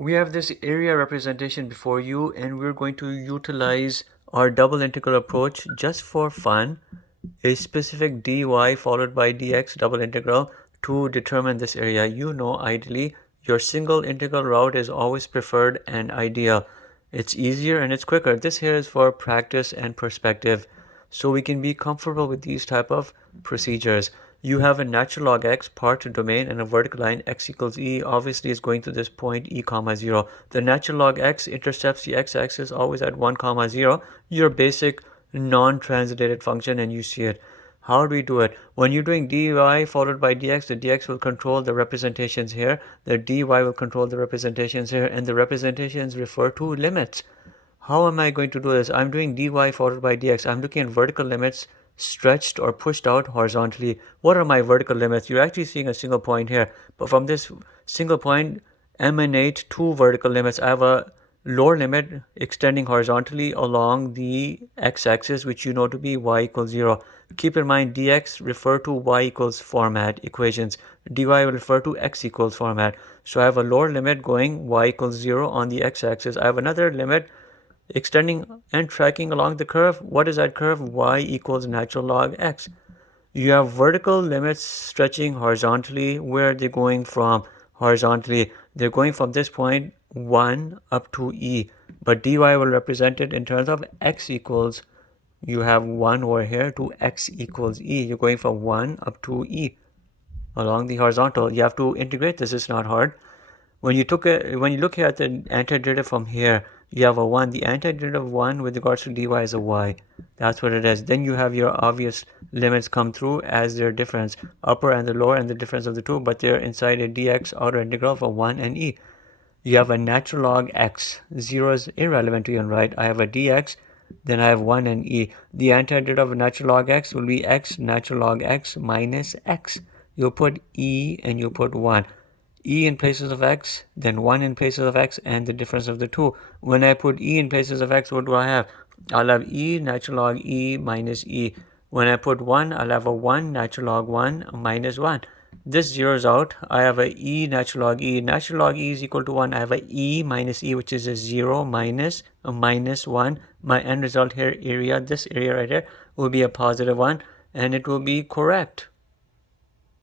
We have this area representation before you, and we're going to utilize our double integral approach just for fun, a specific dy followed by dx double integral to determine this area. You know, ideally, your single integral route is always preferred and ideal. It's easier and it's quicker. This here is for practice and perspective, so we can be comfortable with these type of procedures. You have a natural log x part domain and a vertical line x equals e obviously is going to this point e comma 0. The natural log x intercepts the x-axis always at 1 comma 0, your basic non-translated function, and you see it. How do we do it? When you're doing dy followed by dx, the dx will control the representations here, the dy will control the representations here, and the representations refer to limits. How am I going to do this? I'm doing dy followed by dx. I'm looking at vertical limits stretched or pushed out horizontally. What are my vertical limits? You're actually seeing a single point here, but from this single point emanate two vertical limits. I have a lower limit extending horizontally along the x-axis, which you know to be y equals 0. Keep in mind dx refer to y equals format equations. Dy will refer to x equals format. So I have a lower limit going y equals 0 on the x-axis. I have another limit extending and tracking along the curve. What is that curve? Y equals natural log x. You have vertical limits stretching horizontally. Where are they going from? Horizontally, they're going from this point 1 up to e, but dy will represent it in terms of x equals, you have 1 over here, to x equals e. You're going from 1 up to e along the horizontal. You have to integrate this. It's not hard. When you look here at the antiderivative from here, you have a 1. The antiderivative of 1 with regards to dy is a y. That's what it is. Then you have your obvious limits come through as their difference, upper and the lower, and the difference of the two, but they're inside a dx outer integral for 1 and e. You have a natural log x. 0 is irrelevant to you on right. I have a dx, then I have 1 and e. The antiderivative of natural log x will be x natural log x minus x. You'll put e and you put 1. E in places of x, then 1 in places of x, and the difference of the two. When I put e in places of x, what do I have? I'll have e natural log e minus e. When I put 1, I'll have a 1 natural log 1 minus 1. This zeroes out. I have a e natural log e. Natural log e is equal to 1. I have a e minus e, which is a 0 minus a minus 1. My end result here, area, this area right here, will be a positive 1, and it will be correct.